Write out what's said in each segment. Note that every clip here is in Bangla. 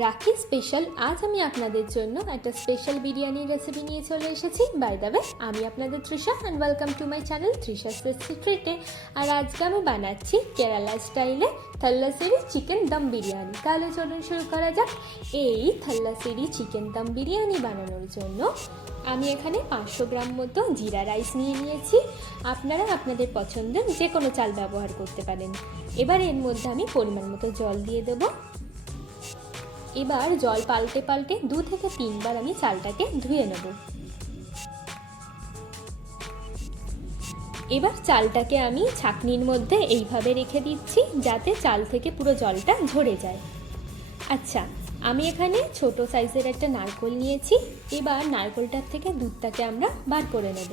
রাখি স্পেশাল আজ আমি আপনাদের জন্য একটা স্পেশাল বিরিয়ানির রেসিপি নিয়ে চলে এসেছি। বাই দ্য ওয়ে, আমি আপনাদের Trisha and welcome to my channel Trisha's tasty ট্রিটে। আর আজকে আমি বানাচ্ছি কেরালা স্টাইলে থাল্লাসেরি চিকেন দম বিরিয়ানি। তাহলে চলুন শুরু করা যাক। এই থাল্লাসেরি চিকেন দম বিরিয়ানি বানানোর জন্য আমি এখানে 500 গ্রাম মতো জিরা রাইস নিয়ে নিয়েছি। আপনারা আপনাদের পছন্দের যে কোনো চাল ব্যবহার করতে পারেন। এবার এর মধ্যে আমি পরিমাণ মতো জল দিয়ে দেবো। এবার জল পাল্টে পাল্টে 2 থেকে 3 বার আমি চালটাকে ধুয়ে নেব। এবার চালটাকে আমি ছাঁকনির মধ্যে এইভাবে রেখে দিচ্ছি যাতে চাল থেকে পুরো জলটা ঝরে যায়। আচ্ছা, আমি এখানে ছোট সাইজের একটা নারকেল নিয়েছি। এবার নারকেলটার থেকে দুধটাকে আমরা বার করে নেব।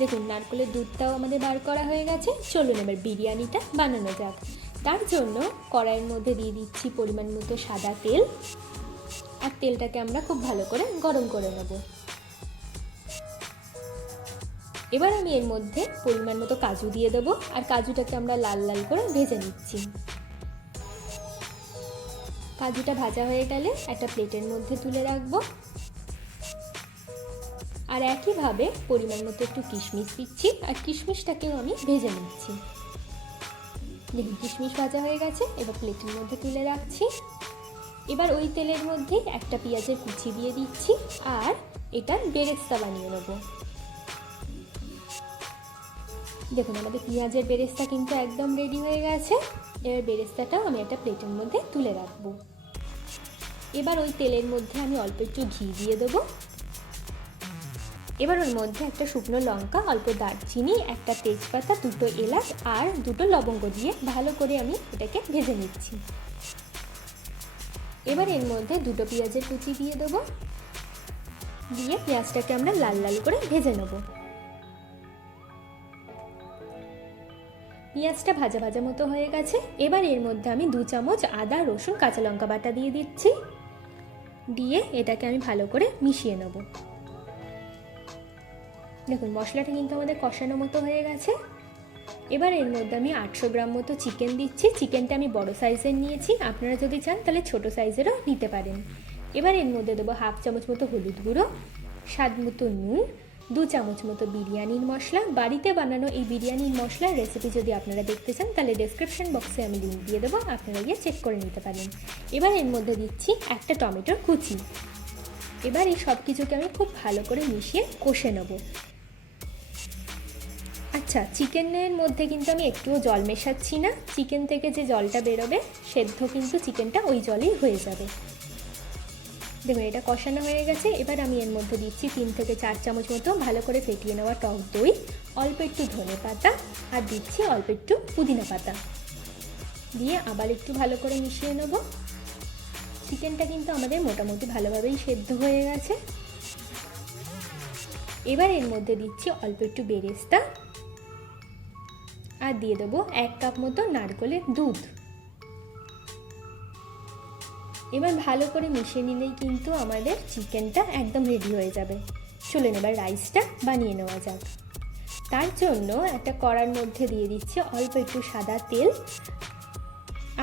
দেখুন, নারকেলের দুধটাও আমাদের বার করা হয়ে গেছে। চলুন এবার বিরিয়ানিটা বানানো যাক। তার জন্য কড়াইয়ের মধ্যে দিয়ে দিচ্ছি পরিমাণ মতো সাদা তেল। আর তেলটাকে আমরা খুব ভালো করে গরম করে নেব। এবার আমি এর মধ্যে পরিমাণ মতো কাজু দিয়ে দেবো। আর কাজুটাকে আমরা লাল লাল করে ভেজে নিচ্ছি। কাজুটা ভাজা হয়ে গেলে একটা প্লেটের মধ্যে তুলে রাখবো। আর একইভাবে পরিমাণ মতো একটু কিশমিশ দিচ্ছি। আর কিশমিশটাকেও আমি ভেজে নিচ্ছি। দেখুন, কিশমিশ ভাজা হয়ে গেছে। এবার প্লেটের মধ্যে তুলে রাখছি। এবার ওই তেলের মধ্যে একটা পেঁয়াজের কুচি দিয়ে দিচ্ছি। আর এটার বেরেস্তা বানিয়ে নেব। দেখুন, আমাদের পেঁয়াজের বেরেস্তা কিন্তু একদম রেডি হয়ে গেছে। এবার বেরেস্তাটাও আমি একটা প্লেটের মধ্যে তুলে রাখবো। এবার ওই তেলের মধ্যে আমি অল্প একটু ঘি দিয়ে দেবো। এবার ওর মধ্যে একটা শুকনো লঙ্কা, অল্প দারচিনি, একটা তেজপাতা, 2টো এলাচ আর 2টো লবঙ্গ দিয়ে ভালো করে আমি এটাকে ভেজে নিচ্ছি। এবার এর মধ্যে 2টো পেঁয়াজের কুচি দিয়ে দেবো। দিয়ে পেঁয়াজটাকে আমরা লাল লাল করে ভেজে নেব। পেঁয়াজটা ভাজা ভাজা মতো হয়ে গেছে। এবার এর মধ্যে আমি 2 চামচ আদা, রসুন, কাঁচা লঙ্কা বাটা দিয়ে দিচ্ছি। দিয়ে এটাকে আমি ভালো করে মিশিয়ে নেব। দেখুন, মশলাটা কিন্তু আমাদের কষানো মতো হয়ে গেছে। এবার এর মধ্যে আমি 800 গ্রাম মতো চিকেন দিচ্ছি। চিকেনটা আমি বড় সাইজের নিয়েছি। আপনারা যদি চান তাহলে ছোট সাইজেরও নিতে পারেন। এবার এর মধ্যে দেবো 1/2 চামচ মতো হলুদ গুঁড়ো, স্বাদ মতো নুন, 2 চামচ মতো বিরিয়ানির মশলা। বাড়িতে বানানো এই বিরিয়ানির মশলার রেসিপি যদি আপনারা দেখতে চান তাহলে ডেসক্রিপশন বক্সে আমি লিঙ্ক দিয়ে দেবো, আপনারা গিয়ে চেক করে নিতে পারেন। এবার এর মধ্যে দিচ্ছি একটা টমেটোর কুচি। এবার এই সব কিছুকে আমি খুব ভালো করে মিশিয়ে কষে নেব। আচ্ছা, চিকেনের মধ্যে কিন্তু আমি একটুও জল মেশাচ্ছি না। চিকেন থেকে যে জলটা বেরোবে সেদ্ধ কিন্তু চিকেনটা ওই জলেই হয়ে যাবে। দেখুন, এটা কষানো হয়ে গেছে। এবার আমি এর মধ্যে দিচ্ছি 3 থেকে 4 চামচ মতো ভালো করে ফেটিয়ে নেওয়া টক দই, অল্প একটু ধনে পাতা আর দিচ্ছি অল্প একটু পুদিনা পাতা। দিয়ে আবার একটু ভালো করে মিশিয়ে নেব। চিকেনটা কিন্তু আমাদের মোটামুটি ভালোভাবেই সেদ্ধ হয়ে গেছে। এবার এর মধ্যে দিচ্ছি অল্প একটু বেরেস্তা আর দিয়ে দেবো 1 কাপ মতো নারকেলের দুধ। এবার ভালো করে মিশিয়ে নিলেই কিন্তু আমাদের চিকেনটা একদম রেডি হয়ে যাবে। চলুন এবার রাইসটা বানিয়ে নেওয়া যাক। তার জন্য একটা কড়ার মধ্যে দিয়ে দিচ্ছি অল্প একটু সাদা তেল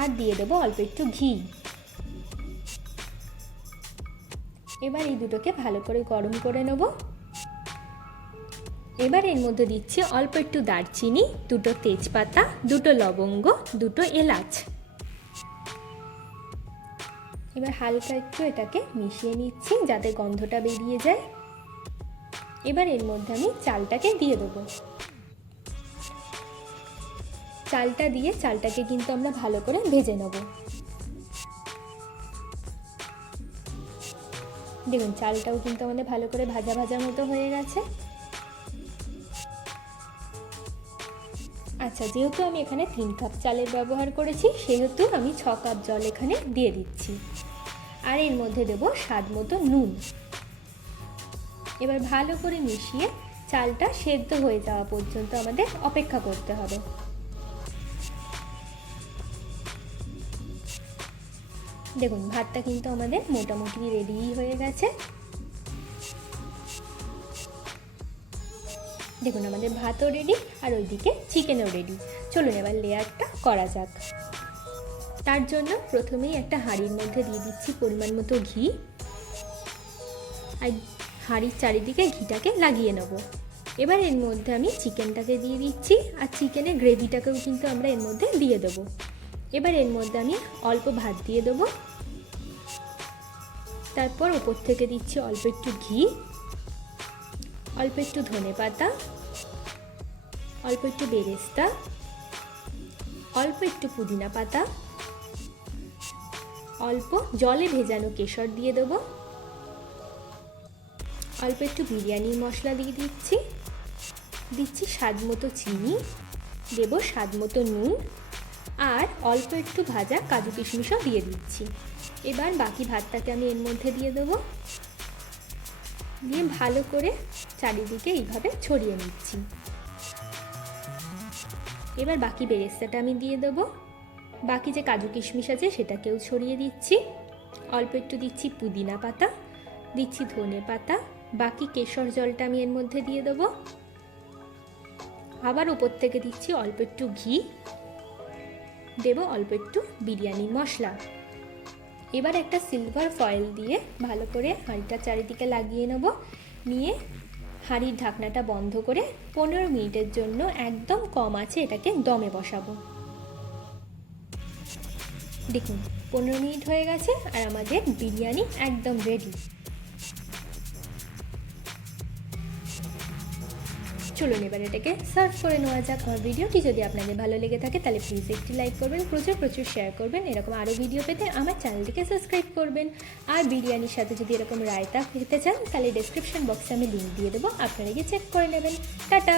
আর দিয়ে দেবো অল্প একটু ঘি। এবার এই দুটোকে ভালো করে গরম করে নেব। এবার এর মধ্যে দিচ্ছি অল্প একটু দারচিনি, 2টো তেজপাতা, 2টো লবঙ্গ, 2টো এলাচ। এবার হালকা একটু এটাকে মিশিয়ে নিচ্ছি যাতে গন্ধটা বেরিয়ে যায়। এবার এর মধ্যে আমি চালটাকে দিয়ে দেবো। চালটা দিয়ে চালটাকে কিন্তু আমরা ভালো করে ভেজে নেব। দেখুন, চালটাও কিন্তু আমাদের ভালো করে ভাজা ভাজা মতো হয়ে গেছে। আচ্ছা, যেহেতু আমি এখানে 3 কাপ চালের ব্যবহার করেছি সেহেতু আমি 6 কাপ জল এখানে দিয়ে দিচ্ছি। আর এর মধ্যে দেবো স্বাদ মতো নুন। এবার ভালো করে মিশিয়ে চালটা সেদ্ধ হয়ে যাওয়া পর্যন্ত আমাদের অপেক্ষা করতে হবে। দেখুন, ভাতটা কিন্তু আমাদের মোটামুটি রেডি হয়ে গেছে। দেখুন, আমাদের ভাতও রেডি আর ওইদিকে চিকেনও রেডি। চলুন এবার লেয়ারটা করা যাক। তার জন্য প্রথমেই একটা হাঁড়ির মধ্যে দিয়ে দিচ্ছি পরিমাণ মতো ঘি, আর হাঁড়ির চারিদিকে ঘিটাকে লাগিয়ে নেব। এবার এর মধ্যে আমি চিকেনটাকে দিয়ে দিচ্ছি, আর চিকেনের গ্রেভিটাকেও কিন্তু আমরা এর মধ্যে দিয়ে দেবো। এবার এর মধ্যে আমি অল্প ভাত দিয়ে দেবো, তারপর ওপর থেকে দিচ্ছি অল্প একটু ঘি, অল্প একটু ধনেপাতা, অল্প একটু বেরেস্তা, অল্প একটু পুদিনা পাতা, অল্প জলে ভেজানো কেশর দিয়ে দেবো, অল্প একটু বিরিয়ানির মশলা দিয়ে দিচ্ছি স্বাদ মতো চিনি, দেবো স্বাদ মতো নুন, আর অল্প একটু ভাজা কাজু কিশমিশও দিয়ে দিচ্ছি। এবার বাকি ভাতটাকে আমি এর মধ্যে দিয়ে দেবো, দিয়ে ভালো করে চারিদিকে এইভাবে ছড়িয়ে নিচ্ছি। এবার বাকি বেরেস্তাটা আমি দিয়ে দেবো, বাকি যে কাজু কিশমিশ আছে সেটাকেও ছড়িয়ে দিচ্ছি, অল্প একটু দিচ্ছি পুদিনা পাতা, দিচ্ছি ধনে পাতা, বাকি কেশর জলটা আমি এর মধ্যে দিয়ে দেবো, আবার উপর থেকে দিচ্ছি অল্প একটু ঘি, দেব অল্প একটু বিরিয়ানি মশলা। এবার একটা সিলভার ফয়েল দিয়ে ভালো করে হাঁড়িটা চারিদিকে লাগিয়ে নেব, নিয়ে হাঁড়ির ঢাকনাটা বন্ধ করে 15 মিনিটের জন্য একদম কম আঁচে এটাকে দমে বসাবো। দেখুন 15 মিনিট হয়ে গেছে আর আমাদের বিরিয়ানি একদম রেডি। চলুন এবার এটাকে সার্ভ করে নেওয়া যাক। আমার ভিডিওটি যদি আপনাদের ভালো লেগে থাকে তাহলে প্লিজ একটি লাইক করবেন, প্রচুর শেয়ার করবেন। এরকম আরও ভিডিও পেতে আমার চ্যানেলটিকে সাবস্ক্রাইব করবেন। আর বিরিয়ানির সাথে যদি এরকম রায়তা খেতে চান তাহলে ডেসক্রিপশন বক্সে আমি লিঙ্ক দিয়ে দেবো, আপনারা গিয়ে চেক করে নেবেন। টাটা।